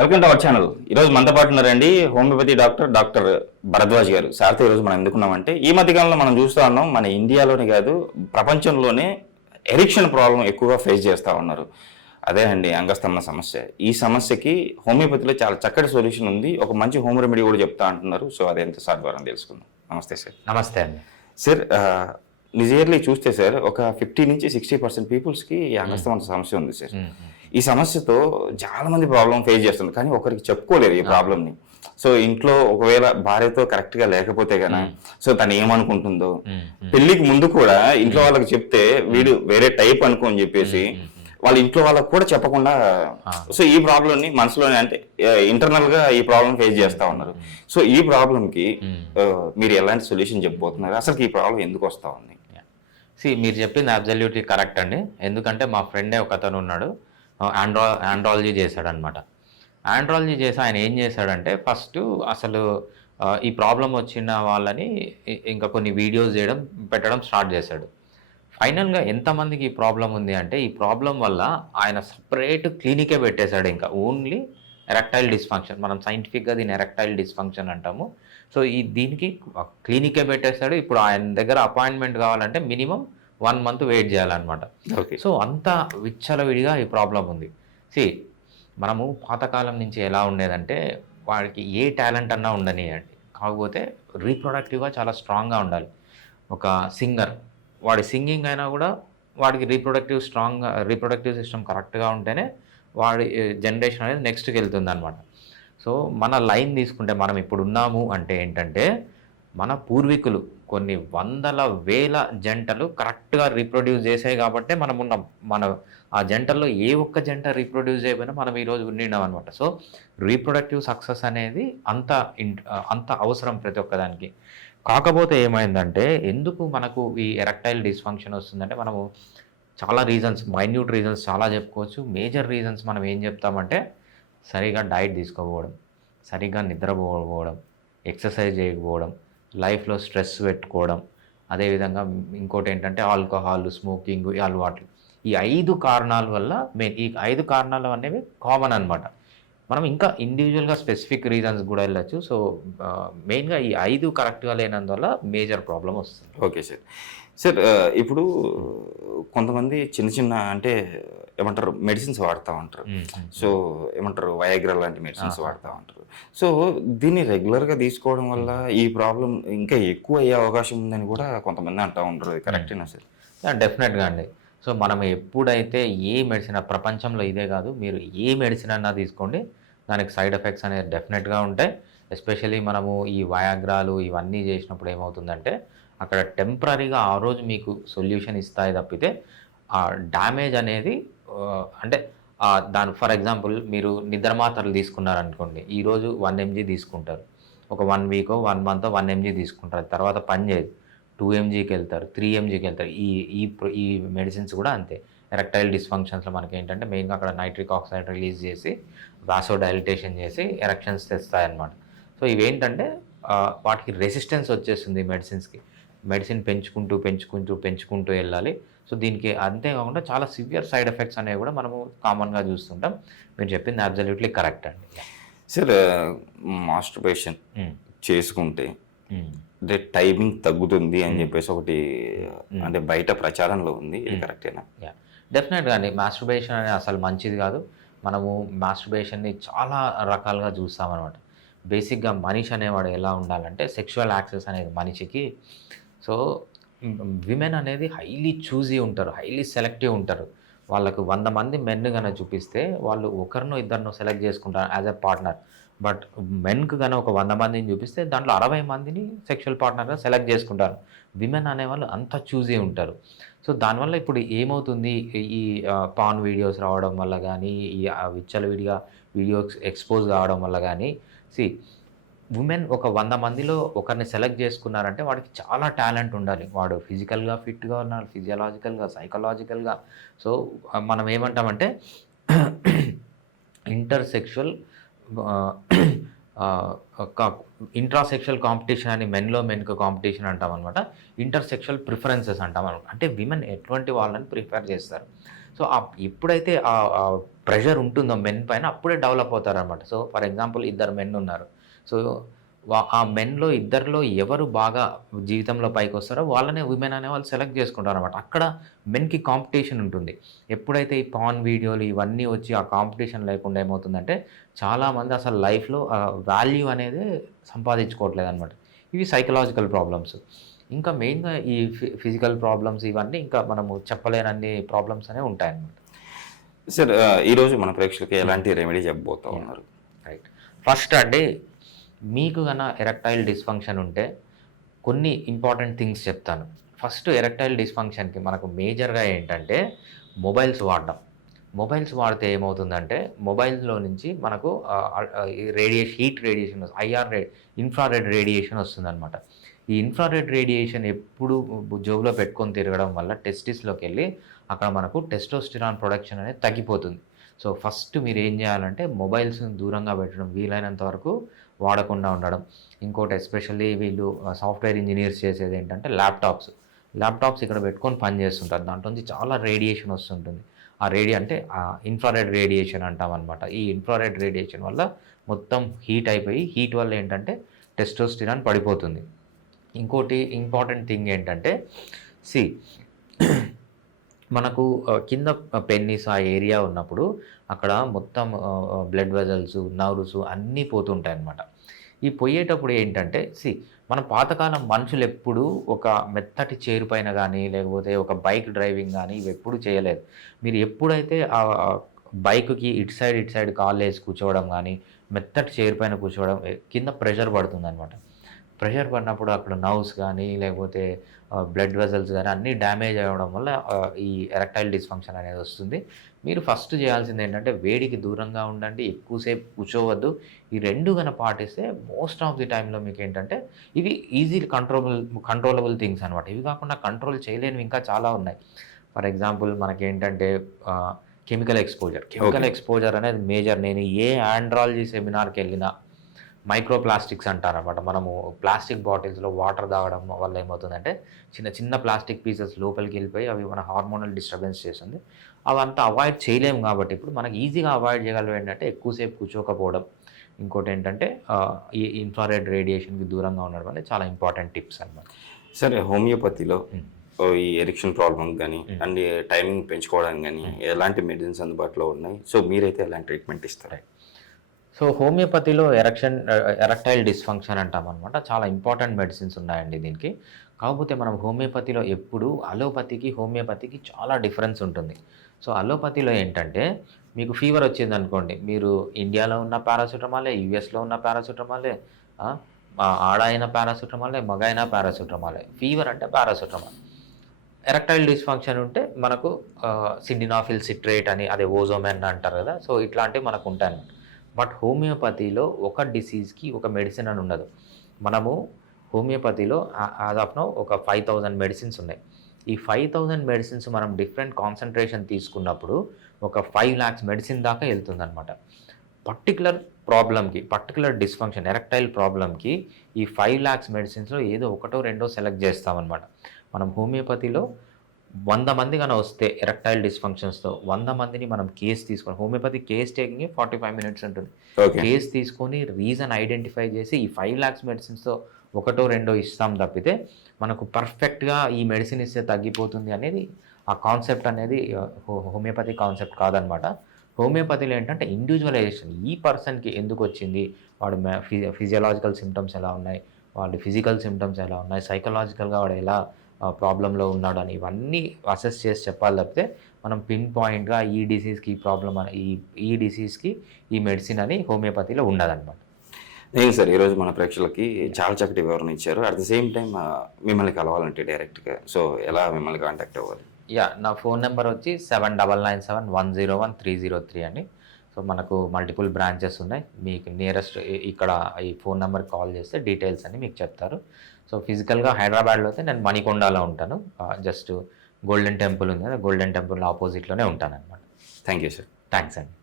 Welcome to our channel. ఈరోజు మనతో పాటు ఉన్నారండి హోమియోపతి డాక్టర్ భరద్వాజ్ గారు. సార్తో ఈరోజు మనం ఎందుకున్నామంటే ఈ మధ్యకాలంలో మనం చూస్తూ ఉన్నాం, మన ఇండియాలోనే కాదు ప్రపంచంలోనే ఎరిక్షన్ ప్రాబ్లం ఎక్కువగా ఫేస్ చేస్తూ ఉన్నారు. అదే అండి అంగస్తంభన సమస్య. ఈ సమస్యకి హోమియోపతిలో చాలా చక్కటి సొల్యూషన్ ఉంది. ఒక మంచి హోమ్ రెమెడీ కూడా చెప్తా అంటున్నారు. సో అదేంత సార్ ద్వారా తెలుసుకుందాం. నమస్తే సార్. నమస్తే అండి సార్, నిజర్లీ చూస్తే సార్ ఒక 50 నుంచి 60% పీపుల్స్కి ఈ అంగస్తంభన సమస్య ఉంది సార్. ఈ సమస్యతో చాలా మంది ప్రాబ్లం ఫేస్ చేస్తుంది, కానీ ఒకరికి చెప్పుకోలేరు ఈ ప్రాబ్లమ్ని. సో ఇంట్లో ఒకవేళ భార్యతో కరెక్ట్ గా లేకపోతే గన సో తను ఏమనుకుంటుందో, పెళ్లికి ముందు కూడా ఇంట్లో వాళ్ళకి చెప్తే వీడు వేరే టైప్ అనుకోని చెప్పేసి వాళ్ళ ఇంట్లో వాళ్ళకి కూడా చెప్పకుండా సో ఈ ప్రాబ్లమ్ ని మనసులోనే అంటే ఇంటర్నల్ గా ఈ ప్రాబ్లం ఫేస్ చేస్తా ఉన్నారు. సో ఈ ప్రాబ్లం కి మీరు ఎలాంటి సొల్యూషన్ చెప్పబోతున్నారు? అసలు ఈ ప్రాబ్లం ఎందుకు వస్తా ఉంది? మీరు చెప్పింది అబ్జల్యూట్లీ కరెక్ట్ అండి. ఎందుకంటే మా ఫ్రెండే ఒక అతను ఉన్నాడు, ఆండ్రాలజీ చేశాడనమాట. ఆండ్రాలజీ చేసి ఆయన ఏం చేశాడంటే ఫస్ట్ అసలు ఈ ప్రాబ్లం వచ్చిన వాళ్ళని ఇంకా కొన్ని వీడియోస్ పెట్టడం స్టార్ట్ చేశాడు. ఫైనల్గా ఎంతమందికి ఈ ప్రాబ్లం ఉంది అంటే ఈ ప్రాబ్లం వల్ల ఆయన సపరేట్ క్లినికే పెట్టేశాడు. ఇంకా ఓన్లీ ఎరెక్టైల్ డిస్ఫంక్షన్, మనం సైంటిఫిక్గా దీన్ని ఎరెక్టైల్ డిస్ఫంక్షన్ అంటాము. సో దీనికి క్లినికే పెట్టేశాడు. ఇప్పుడు ఆయన దగ్గర అపాయింట్మెంట్ కావాలంటే మినిమం 1 month వెయిట్ చేయాలన్నమాట. సో అంత విచ్చలవిడిగా ఈ ప్రాబ్లం ఉంది. మనము పాతకాలం నుంచి ఎలా ఉండేదంటే వాడికి ఏ టాలెంట్ అన్నా ఉండనియండి, కాకపోతే రీప్రొడక్టివ్గా చాలా స్ట్రాంగ్గా ఉండాలి. ఒక సింగర్ వాడి సింగింగ్ అయినా కూడా వాడికి రీప్రొడక్టివ్ సిస్టమ్ కరెక్ట్గా ఉంటేనే వాడి జనరేషన్ అనేది నెక్స్ట్కి వెళ్తుంది అనమాట. సో మన లైన్ తీసుకుంటే మనం ఇప్పుడు ఉన్నాము అంటే ఏంటంటే మన పూర్వీకులు కొన్ని వందల వేల జంటలు కరెక్ట్గా రీప్రొడ్యూస్ చేసాయి కాబట్టి మనం ఉన్నాం. ఆ జంటల్లో ఏ ఒక్క జంట రీప్రొడ్యూస్ చేయకపోయినా మనం ఈరోజు ఉండినాం అనమాట. సో రీప్రొడక్టివ్ సక్సెస్ అనేది అంత అవసరం ప్రతి ఒక్కదానికి. కాకపోతే ఏమైందంటే ఎందుకు మనకు ఈ ఎరెక్టైల్ డిస్ఫంక్షన్ వస్తుందంటే మనము చాలా రీజన్స్, మైన్యూట్ రీజన్స్ చాలా చెప్పుకోవచ్చు. మేజర్ రీజన్స్ మనం ఏం చెప్తామంటే సరిగా డైట్ తీసుకోకపోవడం, సరిగ్గా నిద్రపోకపోవడం, ఎక్సర్సైజ్ చేయకపోవడం, లైఫ్లో స్ట్రెస్ పెట్టుకోవడం, అదేవిధంగా ఇంకోటి ఏంటంటే ఆల్కహాల్, స్మోకింగ్, ఈ అలవాట్లు. ఈ 5 కారణాల వల్ల ఈ 5 కారణాలు అనేవి కామన్ అనమాట. మనం ఇంకా ఇండివిజువల్గా స్పెసిఫిక్ రీజన్స్ కూడా వెళ్ళచ్చు. సో మెయిన్గా ఈ 5 కరెక్ట్గా లేనందువల్ల మేజర్ ప్రాబ్లం వస్తుంది. Okay sir. సార్, ఇప్పుడు కొంతమంది చిన్న అంటే ఏమంటారు మెడిసిన్స్ వాడుతూ ఉంటారు. సో ఏమంటారు వయాగ్రా లాంటి మెడిసిన్స్ వాడుతూ ఉంటారు. సో దీన్ని రెగ్యులర్గా తీసుకోవడం వల్ల ఈ ప్రాబ్లం ఇంకా ఎక్కువ అయ్యే అవకాశం ఉందని కూడా కొంతమంది అంటూ ఉంటారు. కరెక్టేనా సార్? డెఫినెట్గా అండి. సో మనం ఎప్పుడైతే ఏ మెడిసిన్, ప్రపంచంలో ఇదే కాదు, మీరు ఏ మెడిసిన్ అన్నా తీసుకోండి, దానికి సైడ్ ఎఫెక్ట్స్ అనేది డెఫినెట్గా ఉంటాయి. ఎస్పెషల్లీ మనము ఈ వయాగ్రాలు ఇవన్నీ చేసినప్పుడు ఏమవుతుందంటే అక్కడ టెంపరీగా ఆ రోజు మీకు సొల్యూషన్ ఇస్తాయి తప్పితే ఆ డ్యామేజ్ అనేది అంటే ఫర్ ఎగ్జాంపుల్ మీరు నిద్ర మాత్రలు తీసుకున్నారనుకోండి, ఈరోజు 1 mg తీసుకుంటారు, ఒక 1 week 1 month 1 mg తీసుకుంటారు, తర్వాత పని చేయదు, 2 mgకి వెళ్తారు, 3 mgకి వెళ్తారు. ఈ మెడిసిన్స్ కూడా అంతే. ఎరెక్టైల్ డిస్ఫంక్షన్స్లో మనకి ఏంటంటే మెయిన్గా అక్కడ నైట్రిక్ ఆక్సైడ్ రిలీజ్ చేసి వాసో డైలిటేషన్ చేసి ఎరెక్షన్స్ తెస్తాయన్నమాట. సో ఇవేంటంటే వాటికి రెసిస్టెన్స్ వచ్చేస్తుంది మెడిసిన్స్కి. మెడిసిన్ పెంచుకుంటూ వెళ్ళాలి. సో దీనికి అంతేకాకుండా చాలా సివియర్ సైడ్ ఎఫెక్ట్స్ అనేవి కూడా మనము కామన్గా చూస్తుంటాం. మీరు చెప్పింది అబ్సల్యూట్లీ కరెక్ట్ అండి. సార్, మాస్టర్బేషన్ చేసుకుంటే అంటే టైమింగ్ తగ్గుతుంది అని చెప్పేసి ఒకటి అంటే బయట ప్రచారంలో ఉంది, ఇది కరెక్టేనా? డెఫినెట్గా అండి. మాస్టర్బేషన్ అనేది అసలు మంచిది కాదు. మనము మాస్టర్బేషన్ని చాలా రకాలుగా చూస్తామన్నమాట. బేసిక్గా మనిషి అనేవాడు ఎలా ఉండాలంటే సెక్షువల్ యాక్సెస్ అనేది మనిషికి. సో విమెన్ అనేది హైలీ చూజీ ఉంటారు, హైలీ సెలెక్టివ్ ఉంటారు. వాళ్ళకు 100 మంది మెన్ కన్నా చూపిస్తే వాళ్ళు ఒకరినో ఇద్దరినో సెలెక్ట్ చేసుకుంటారు యాజ్ ఎ పార్ట్నర్. బట్ మెన్కి కన్నా ఒక 100 మందిని చూపిస్తే దాంట్లో 60 మందిని సెక్షువల్ పార్ట్నర్గా సెలెక్ట్ చేసుకుంటారు. విమెన్ అనేవాళ్ళు అంత చూజీ ఉంటారు. సో దానివల్ల ఇప్పుడు ఏమవుతుంది, ఈ పాన్ వీడియోస్ రావడం వల్ల కానీ, ఈ విచ్చలవిడిగా వీడియోస్ ఎక్స్పోజ్ కావడం వల్ల కానీ, ఉమెన్ ఒక 100 మందిలో ఒకరిని సెలెక్ట్ చేసుకున్నారంటే వాడికి చాలా టాలెంట్ ఉండాలి. వాడు ఫిజికల్గా ఫిట్గా ఉన్నాడు, ఫిజియలాజికల్గా, సైకలాజికల్గా. సో మనం ఏమంటామంటే ఇంట్రాసెక్షువల్ కాంపిటీషన్ అని మెన్కి కాంపిటీషన్ అంటాం అనమాట. ఇంటర్సెక్షువల్ ప్రిఫరెన్సెస్ అంటాం అనమాట. అంటే విమెన్ ఎటువంటి వాళ్ళని ప్రిఫర్ చేస్తారు. సో ఎప్పుడైతే ప్రెషర్ ఉంటుందో మెన్ పైన అప్పుడే డెవలప్ అవుతారనమాట. సో ఫర్ ఎగ్జాంపుల్ ఇద్దరు మెన్ ఉన్నారు. సో ఆ మెన్‌లో ఇద్దరిలో ఎవరు బాగా జీవితంలో పైకొస్తారో వాళ్ళనే విమెన్ అనేవాళ్ళు సెలెక్ట్ చేసుకుంటారనమాట. అక్కడ మెన్‌కి కాంపిటీషన్ ఉంటుంది. ఎప్పుడైతే ఈ పార్న్ వీడియోలు ఇవన్నీ వచ్చి ఆ కాంపిటీషన్ లేకుండా ఏమవుతుందంటే చాలామంది అసలు లైఫ్‌లో వాల్యూ అనేది సంపాదించుకోవట్లేదనమాట. ఇవి సైకలాజికల్ ప్రాబ్లమ్స్. ఇంకా మెయిన్‌గా ఈ ఫిజికల్ ప్రాబ్లమ్స్ ఇవన్నీ ఇంకా మనము చెప్పలేనన్ని ప్రాబ్లమ్స్ అనేవి ఉంటాయన్నమాట. సార్ ఈరోజు మన ప్రేక్షకులకి ఎలాంటి రెమెడీ చెప్పబోతా ఉన్నారు? రైట్. ఫస్ట్ అండి, మీకు ఎరెక్టైల్ డిస్‌ఫంక్షన్ ఉంటే కొన్ని ఇంపార్టెంట్ థింగ్స్ చెప్తాను. ఫస్ట్ ఎరెక్టైల్ డిస్‌ఫంక్షన్‌కి మనకు మేజర్‌గా ఏంటంటే మొబైల్స్ వాడడం. మొబైల్స్ వాడితే ఏమవుతుందంటే మొబైల్‌లో నుంచి మనకు ఈ హీట్ రేడియేషన్ ఇన్ఫ్రారెడ్ రేడియేషన్ వస్తుందనమాట. ఈ ఇన్ఫ్రారెడ్ రేడియేషన్ ఎప్పుడు జోబులో పెట్టుకొని తిరగడం వల్ల టెస్టిస్‌లోకెళ్ళి అక్కడ మనకు టెస్టోస్టిరాన్ ప్రొడక్షన్ అనేది తగ్గిపోతుంది. సో ఫస్ట్ మీరు ఏం చేయాలంటే మొబైల్స్‌ని దూరంగా పెట్టడం, వీలైనంత వరకు వాడకుండా ఉండడం. ఇంకోటి ఎస్పెషల్లీ వీళ్ళు సాఫ్ట్‌వేర్ ఇంజినీర్స్ చేసేది ఏంటంటే ల్యాప్‌టాప్స్ ఇక్కడ పెట్టుకొని పని చేస్తుంటారు. దాంట్లో నుంచి చాలా రేడియేషన్ వస్తుంటుంది. అంటే ఇన్ఫ్రారెడ్ రేడియేషన్ అంటామనమాట. ఈ ఇన్ఫ్రారెడ్ రేడియేషన్ వల్ల మొత్తం హీట్ అయిపోయి, హీట్ వల్ల ఏంటంటే టెస్టోస్టిరాన్ పడిపోతుంది. ఇంకోటి ఇంపార్టెంట్ థింగ్ ఏంటంటే మనకు కింద పెన్నిస్ ఆ ఏరియా ఉన్నప్పుడు అక్కడ మొత్తం బ్లడ్ వెజల్స్, నర్వ్స్ అన్నీ పోతుంటాయన్నమాట. ఈ పోయేటప్పుడు ఏంటంటే మన పాతకాలం మనుషులెప్పుడూ ఒక మెత్తటి చైర్ పైన గానీ, లేకపోతే ఒక బైక్ డ్రైవింగ్ గానీ ఇవెప్పుడూ చేయలేదు. మీరు ఎప్పుడైతే బైక్‌కి ఇటు సైడ్ కాళ్ళేసి కూర్చోవడం గానీ, మెత్తటి చైర్ పైన కూర్చోవడం కింద ప్రెషర్ పడుతుందనమాట. ప్రెషర్ పడినప్పుడు అక్కడ నర్వ్స్ కానీ, లేకపోతే బ్లడ్ వెజల్స్ కానీ అన్నీ డ్యామేజ్ అవ్వడం వల్ల ఈ ఎరెక్టైల్ డిస్‌ఫంక్షన్ అనేది వస్తుంది. మీరు ఫస్ట్ చేయాల్సింది ఏంటంటే వేడికి దూరంగా ఉండండి, ఎక్కువసేపు కూర్చోవద్దు. ఈ 2 పాటిస్తే మోస్ట్ ఆఫ్ ది టైమ్‌లో మీకేంటంటే ఇవి ఈజీలీ కంట్రోలబుల్ థింగ్స్ అనమాట. ఇవి కాకుండా కంట్రోల్ చేయలేనివి ఇంకా చాలా ఉన్నాయి. ఫర్ ఎగ్జాంపుల్ మనకేంటంటే కెమికల్ ఎక్స్‌పోజర్ అనేది మేజర్. నేను ఏ ఆండ్రాలజీ సెమినార్‌కెళ్ళినా మైక్రో ప్లాస్టిక్స్ అంటారనమాట. మనము ప్లాస్టిక్ బాటిల్స్‌లో వాటర్ తాగడం వల్ల ఏమవుతుందంటే చిన్న ప్లాస్టిక్ పీసెస్ లోపలికి వెళ్ళిపోయి అవి మన హార్మోనల్ డిస్టర్బెన్స్ చేస్తుంది. అవంతా అవాయిడ్ చేయలేము కాబట్టి ఇప్పుడు మనకి ఈజీగా అవాయిడ్ చేయగలవి ఏంటంటే ఎక్కువసేపు కూర్చోకపోవడం. ఇంకోటి ఏంటంటే ఈ ఇన్ఫ్రారెడ్ రేడియేషన్‌కి దూరంగా ఉండడం అనేది చాలా ఇంపార్టెంట్ టిప్స్ అనమాట. సరే, హోమియోపతిలో ఈ ఎరిక్షన్ ప్రాబ్లమ్ కానీ అండ్ టైమింగ్ పెంచుకోవడానికి కానీ ఎలాంటి మెడిసిన్స్ అందుబాటులో ఉన్నాయి? సో మీరైతే ఎలాంటి ట్రీట్మెంట్ ఇస్తారు? సో హోమియోపతిలో ఎరెక్టైల్ డిస్‌ఫంక్షన్ అంటామనమాట. చాలా ఇంపార్టెంట్ మెడిసిన్స్ ఉన్నాయండి దీనికి. కాకపోతే మనం హోమియోపతిలో ఎప్పుడు హోమియోపతికి చాలా డిఫరెన్స్ ఉంటుంది. సో అలోపతిలో ఏంటంటే మీకు ఫీవర్ వచ్చిందనుకోండి, మీరు ఇండియాలో ఉన్న పారాసిటమాలే, యూఎస్‌లో ఉన్న పారాసిటమాలే, ఆడ అయిన పారాసిటమాలే, మగ అయిన పారాసిటమాలే. ఫీవర్ అంటే పారాసిటమాల్. ఎరెక్టైల్ డిస్‌ఫంక్షన్ ఉంటే మనకు సిల్డినాఫిల్ సిట్రేట్ అని, అదే ఓజోమెన్ అంటారు కదా! సో ఇట్లాంటివి మనకు ఉంటాయన్నమాట. బట్ హోమియోపతిలో ఒక డిసీజ్‌కి ఒక మెడిసిన్ అని ఉండదు. మనము హోమియోపతిలో యాజ్ ఆఫ్ నౌ ఒక 5000 మెడిసిన్స్ ఉన్నాయి. ఈ 5000 మెడిసిన్స్ మనం డిఫరెంట్ కాన్సంట్రేషన్ తీసుకున్నప్పుడు ఒక 5,00,000 మెడిసిన్ దాకా వెళ్తుందనమాట. పర్టిక్యులర్ డిస్‌ఫంక్షన్ ఎరెక్టైల్ ప్రాబ్లమ్‌కి ఈ 5,00,000 మెడిసిన్స్‌లో ఏదో ఒకటో రెండో సెలెక్ట్ చేస్తామనమాట. మనం హోమియోపతిలో 100 మంది వస్తే ఎరెక్టైల్ డిస్‌ఫంక్షన్స్‌తో 100 మందిని మనం కేస్ తీసుకొని, హోమియోపతి కేస్ టేకింగే 45 మినిట్స్ ఉంటుంది. కేస్ తీసుకొని రీజన్ ఐడెంటిఫై చేసి ఈ 5,00,000 మెడిసిన్స్‌తో ఒకటో రెండో ఇస్తాం తప్పితే మనకు పర్ఫెక్ట్‌గా ఈ మెడిసిన్ ఇస్తే తగ్గిపోతుంది అనేది ఆ కాన్సెప్ట్ అనేది హోమియోపతి కాన్సెప్ట్ కాదనమాట. హోమియోపతిలో ఏంటంటే ఇండివిజువలైజేషన్, ఈ పర్సన్‌కి ఎందుకు వచ్చింది, వాడు ఫిజియోలాజికల్ సిమ్టమ్స్ ఎలా ఉన్నాయి, వాడి ఫిజికల్ సిమ్టమ్స్ ఎలా ఉన్నాయి, సైకలాజికల్‌గా వాడు ఎలా ప్రాబ్లంలో ఉన్నాడు అని ఇవన్నీ అసెస్ చేసి చెప్పాలి తప్పితే మనం పిన్ పాయింట్గా ఈ డిసీజ్‌కి ఈ ప్రాబ్లమ్ అని ఈ డిసీజ్‌కి ఈ మెడిసిన్ అని హోమియోపతిలో ఉండదన్నమాట. లేదు సార్, ఈరోజు మన ప్రేక్షకులకి చాలా చక్కటి వివరణ ఇచ్చారు. అట్ ద సేమ్ టైం మిమ్మల్ని కలవాలంటే డైరెక్ట్గా సో ఎలా మిమ్మల్ని కాంటాక్ట్ అవ్వాలి? నా ఫోన్ నెంబర్ వచ్చి 7997100303 అండి. సో మనకు మల్టిపుల్ బ్రాంచెస్ ఉన్నాయి. మీకు నియరెస్ట్ ఇక్కడ ఈ ఫోన్ నెంబర్కి కాల్ చేస్తే డీటెయిల్స్ అన్నీ మీకు చెప్తారు. సో ఫిజికల్గా హైదరాబాద్లో అయితే నేను మణికొండలో ఉంటాను. జస్ట్ గోల్డెన్ టెంపుల్ ఉంది కదా, గోల్డెన్ టెంపుల్ ఆపోజిట్లోనే ఉంటానన్నమాట. Thank you sir. థ్యాంక్స్ అండి.